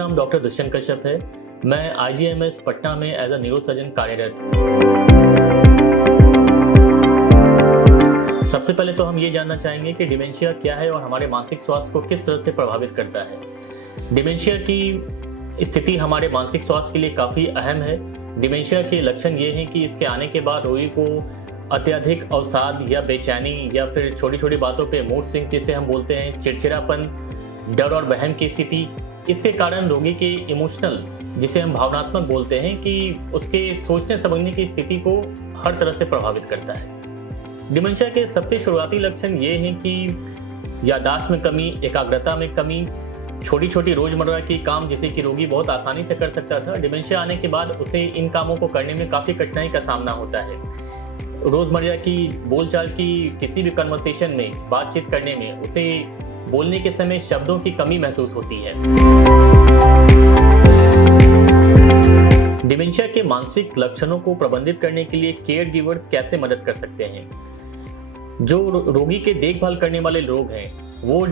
नाम डॉक्टर दुष्यंत कश्यप है। मैं आईजीएमएस पटना में एज अ न्यूरोसर्जन कार्यरत हूँ। सबसे पहले तो हम ये जानना चाहेंगे कि डिमेंशिया क्या है और हमारे मानसिक स्वास्थ्य को किस तरह से प्रभावित करता है। डिमेंशिया की स्थिति हमारे मानसिक स्वास्थ्य के लिए काफ़ी अहम है। डिमेंशिया के लक्षण ये हैं कि इसके आने के बाद रोगी को अत्यधिक अवसाद या बेचैनी या फिर छोटी छोटी बातों पे मूड स्विंग जिसे हम बोलते हैं, चिड़चिड़ापन, डर और वहम की स्थिति। इसके कारण रोगी के इमोशनल जिसे हम भावनात्मक बोलते हैं कि उसके सोचने समझने की स्थिति को हर तरह से प्रभावित करता है। डिमेंशिया के सबसे शुरुआती लक्षण ये हैं कि याददाश्त में कमी, एकाग्रता में कमी, छोटी छोटी रोजमर्रा की काम जिसे कि रोगी बहुत आसानी से कर सकता था, डिमेंशिया आने के बाद उसे इन कामों को करने में काफ़ी कठिनाई का सामना होता है। रोजमर्रा की बोलचाल की किसी भी कन्वर्सेशन में, बातचीत करने में उसे बोलने के समय शब्दों की कमी महसूस होती है। डिमेंशिया के मानसिक लक्षणों को प्रबंधित करने के लिए केयर गिवर्स कैसे मदद कर सकते हैं। जो रोगी के देखभाल करने वाले लोग हैं वो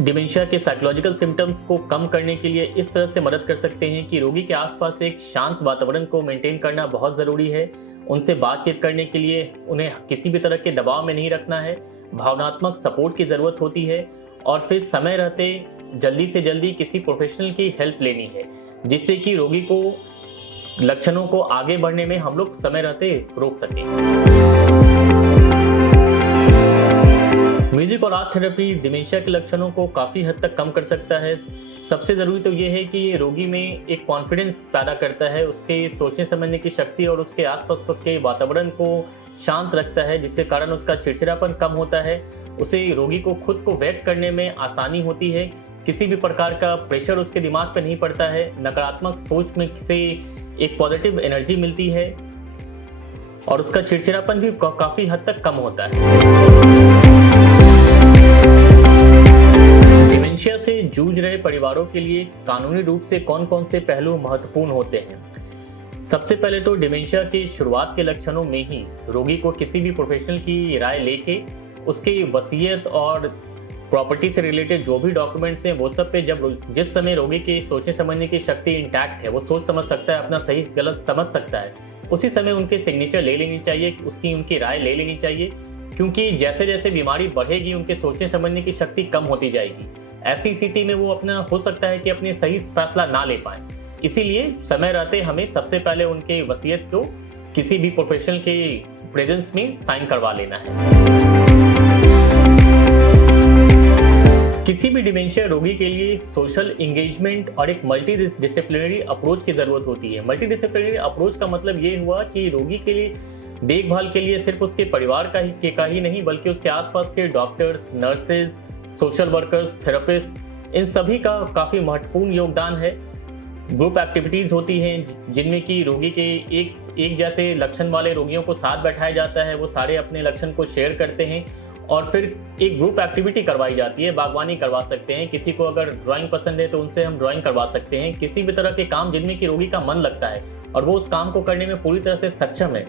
डिमेंशिया के साइकोलॉजिकल सिम्टम्स को कम करने के लिए इस तरह से मदद कर सकते हैं कि रोगी के आसपास एक शांत वातावरण को मेंटेन करना बहुत ज़रूरी है। उनसे बातचीत करने के लिए उन्हें किसी भी तरह के दबाव में नहीं रखना है, भावनात्मक सपोर्ट की ज़रूरत होती है और फिर समय रहते जल्दी से जल्दी किसी प्रोफेशनल की हेल्प लेनी है, जिससे कि रोगी को लक्षणों को आगे बढ़ने में हम लोग समय रहते रोक सकें। म्यूजिक और आर्ट थेरेपी डिमेंशिया के लक्षणों को काफ़ी हद तक कम कर सकता है। सबसे ज़रूरी तो ये है कि ये रोगी में एक कॉन्फिडेंस पैदा करता है, उसके सोचने समझने की शक्ति और उसके आसपास के वातावरण को शांत रखता है, जिसके कारण उसका चिड़चिड़ापन कम होता है। उसे रोगी को खुद को व्यक्त करने में आसानी होती है, किसी भी प्रकार का प्रेशर उसके दिमाग पर नहीं पड़ता है, नकारात्मक सोच में से एक पॉजिटिव एनर्जी मिलती है और उसका चिड़चिड़ापन भी काफ़ी हद तक कम होता है। डिमेंशिया से जूझ रहे परिवारों के लिए कानूनी रूप से कौन कौन से पहलू महत्वपूर्ण होते हैं। सबसे पहले तो डिमेंशिया के शुरुआत के लक्षणों में ही रोगी को किसी भी प्रोफेशनल की राय लेके उसके वसीयत और प्रॉपर्टी से रिलेटेड जो भी डॉक्यूमेंट्स हैं वो सब पे जिस समय रोगी की सोचने समझने की शक्ति इंटैक्ट है, वो सोच समझ सकता है, अपना सही गलत समझ सकता है, उसी समय उनके सिग्नेचर ले लेनी चाहिए, उनकी राय ले लेनी चाहिए। क्योंकि जैसे जैसे बीमारी बढ़ेगी उनके सोचने समझने की शक्ति कम होती जाएगी। ऐसी स्थिति में वो हो सकता है कि अपने सही फैसला ना ले पाए। इसीलिए समय रहते हमें सबसे पहले उनके वसीयत को किसी भी प्रोफेशनल के प्रेजेंस में साइन करवा लेना है। किसी भी डिमेंशिया रोगी के लिए सोशल इंगेजमेंट और एक मल्टी डिसिप्लिनरी अप्रोच की ज़रूरत होती है। मल्टी डिसिप्लिनरी अप्रोच का मतलब ये हुआ कि रोगी के लिए देखभाल के लिए सिर्फ उसके परिवार का ही नहीं बल्कि उसके आसपास के doctors, nurses, social workers, therapist, इन सभी का काफ़ी महत्वपूर्ण योगदान है। ग्रुप एक्टिविटीज़ होती हैं जिनमें कि रोगी के एक जैसे लक्षण वाले रोगियों को साथ बैठाया जाता है, वो सारे अपने लक्षण को शेयर करते हैं और फिर एक ग्रुप एक्टिविटी करवाई जाती है। बागवानी करवा सकते हैं, किसी को अगर ड्राइंग पसंद है तो उनसे हम ड्राइंग करवा सकते हैं। किसी भी तरह के काम जिनमें कि रोगी का मन लगता है और वो उस काम को करने में पूरी तरह से सक्षम है,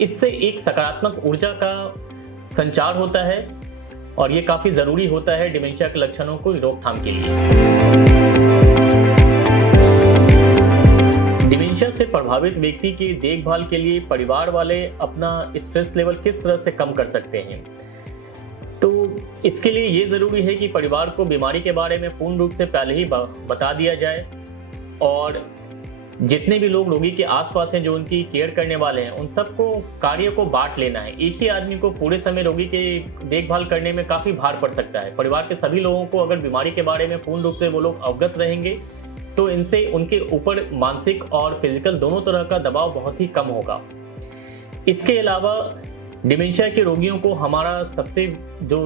इससे एक सकारात्मक ऊर्जा का संचार होता है और ये काफ़ी ज़रूरी होता है डिमेंशिया के लक्षणों को रोकथाम के लिए। डिमेंशिया से प्रभावित व्यक्ति की देखभाल के लिए परिवार वाले अपना स्ट्रेस लेवल किस तरह से कम कर सकते हैं। तो इसके लिए ये ज़रूरी है कि परिवार को बीमारी के बारे में पूर्ण रूप से पहले ही बता दिया जाए और जितने भी लोग रोगी के आसपास हैं जो उनकी केयर करने वाले हैं उन सबको कार्य को बांट लेना है। एक ही आदमी को पूरे समय रोगी के देखभाल करने में काफ़ी भार पड़ सकता है। परिवार के सभी लोगों को अगर बीमारी के बारे में पूर्ण रूप से वो लोग अवगत रहेंगे तो इनसे उनके ऊपर मानसिक और फिजिकल दोनों तरह का दबाव बहुत ही कम होगा। इसके अलावा डिमेंशिया के रोगियों को हमारा सबसे जो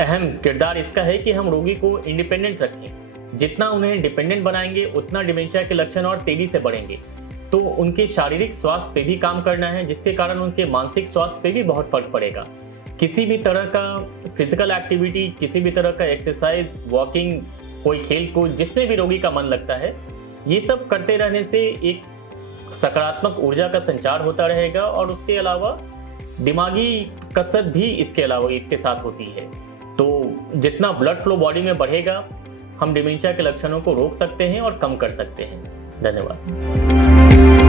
अहम किरदार इसका है कि हम रोगी को इंडिपेंडेंट रखें। जितना उन्हें डिपेंडेंट बनाएंगे उतना डिमेंशिया के लक्षण और तेजी से बढ़ेंगे। तो उनके शारीरिक स्वास्थ्य पे भी काम करना है, जिसके कारण उनके मानसिक स्वास्थ्य पे भी बहुत फर्क पड़ेगा। किसी भी तरह का फिजिकल एक्टिविटी, किसी भी तरह का एक्सरसाइज, वॉकिंग, कोई खेल कूद जिसमें भी रोगी का मन लगता है, ये सब करते रहने से एक सकारात्मक ऊर्जा का संचार होता रहेगा और उसके अलावा दिमागी कसरत भी इसके साथ होती है। तो जितना ब्लड फ्लो बॉडी में बढ़ेगा हम डिमेंशिया के लक्षणों को रोक सकते हैं और कम कर सकते हैं। धन्यवाद।